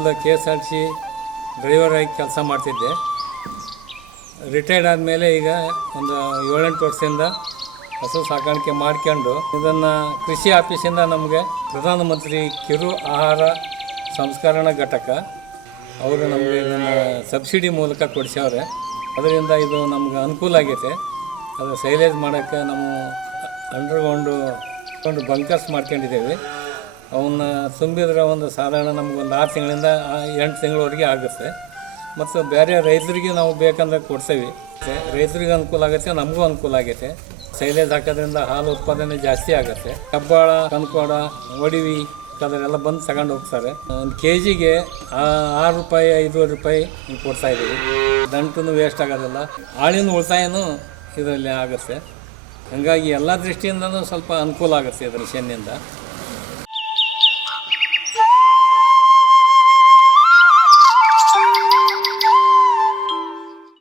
ಮೊದಲು K S R T C driver ಆಗಿ ಕೆಲಸ ಮಾಡ್ತಿದ್ದೆ. ರಿಟೈರ್ಡ್ ಆದಮೇಲೆ ಈಗ ಒಂದು ಏಳೆಂಟು ವರ್ಷದಿಂದ ಹಸು ಸಾಕಾಣಿಕೆ ಮಾಡ್ಕೊಂಡು ಇದನ್ನು ಕೃಷಿ ಆಫೀಸಿಂದ ನಮಗೆ ಪ್ರಧಾನಮಂತ್ರಿ ಕಿರು ಆಹಾರ ಸಂಸ್ಕರಣಾ ಘಟಕ. ಅವರು ನಮಗೆ ಇದನ್ನು ಸಬ್ಸಿಡಿ ಮೂಲಕ ಕೊಡಿಸ್ಯವ್ರೆ ಅದರಿಂದ ಇದು ನಮ್ಗೆ ಅನುಕೂಲ ಆಗೈತೆ. ಅದು ಸೈಲೇಜ್ ಮಾಡೋಕ್ಕೆ ನಾವು ಅಂಡರ್ಗ್ರೌಂಡು ಒಂದು ಬಂಕರ್ಸ್ ಮಾಡ್ಕೊಂಡಿದ್ದೇವೆ. ಅವನ್ನ ತುಂಬಿದ್ರೆ ಒಂದು ಸಾಧಾರಣ ನಮಗೊಂದು ಆರು ತಿಂಗಳಿಂದ ಎಂಟು ತಿಂಗಳವರೆಗೆ ಆಗುತ್ತೆ. ಮತ್ತು ಬೇರೆ ರೈತರಿಗೆ ನಾವು ಬೇಕಂದ್ರೆ ಕೊಡ್ತೇವೆ. ರೈತರಿಗೆ ಅನುಕೂಲ ಆಗುತ್ತೆ, ನಮಗೂ ಅನುಕೂಲ ಆಗೈತೆ ಸೈಲೇಜ್ ಹಾಕೋದ್ರಿಂದ ಹಾಲು ಉತ್ಪಾದನೆ ಜಾಸ್ತಿ ಆಗುತ್ತೆ. ಕಬ್ಬಾಳ, ಕನ್ಕೋಡ, ಒಡಿವಿ ಅದರೆಲ್ಲ ಬಂದು ತಗೊಂಡು ಹೋಗ್ತಾರೆ. ಒಂದು ಕೆ ಜಿಗೆ ಆರು ರೂಪಾಯಿ, ಐದುವರೆ ರೂಪಾಯಿ ಕೊಡ್ತಾ ಇದ್ದೀವಿ. ದಂಟು ವೇಸ್ಟ್ ಆಗೋದಿಲ್ಲ. ಆಳಿನ ಉಳಿತಾಯನೂ ಇದರಲ್ಲಿ ಆಗುತ್ತೆ. ಹಾಗಾಗಿ ಎಲ್ಲ ದೃಷ್ಟಿಯಿಂದನೂ ಸ್ವಲ್ಪ ಅನುಕೂಲ ಆಗುತ್ತೆ ಇದರ ಮಿಷನ್ನಿಂದ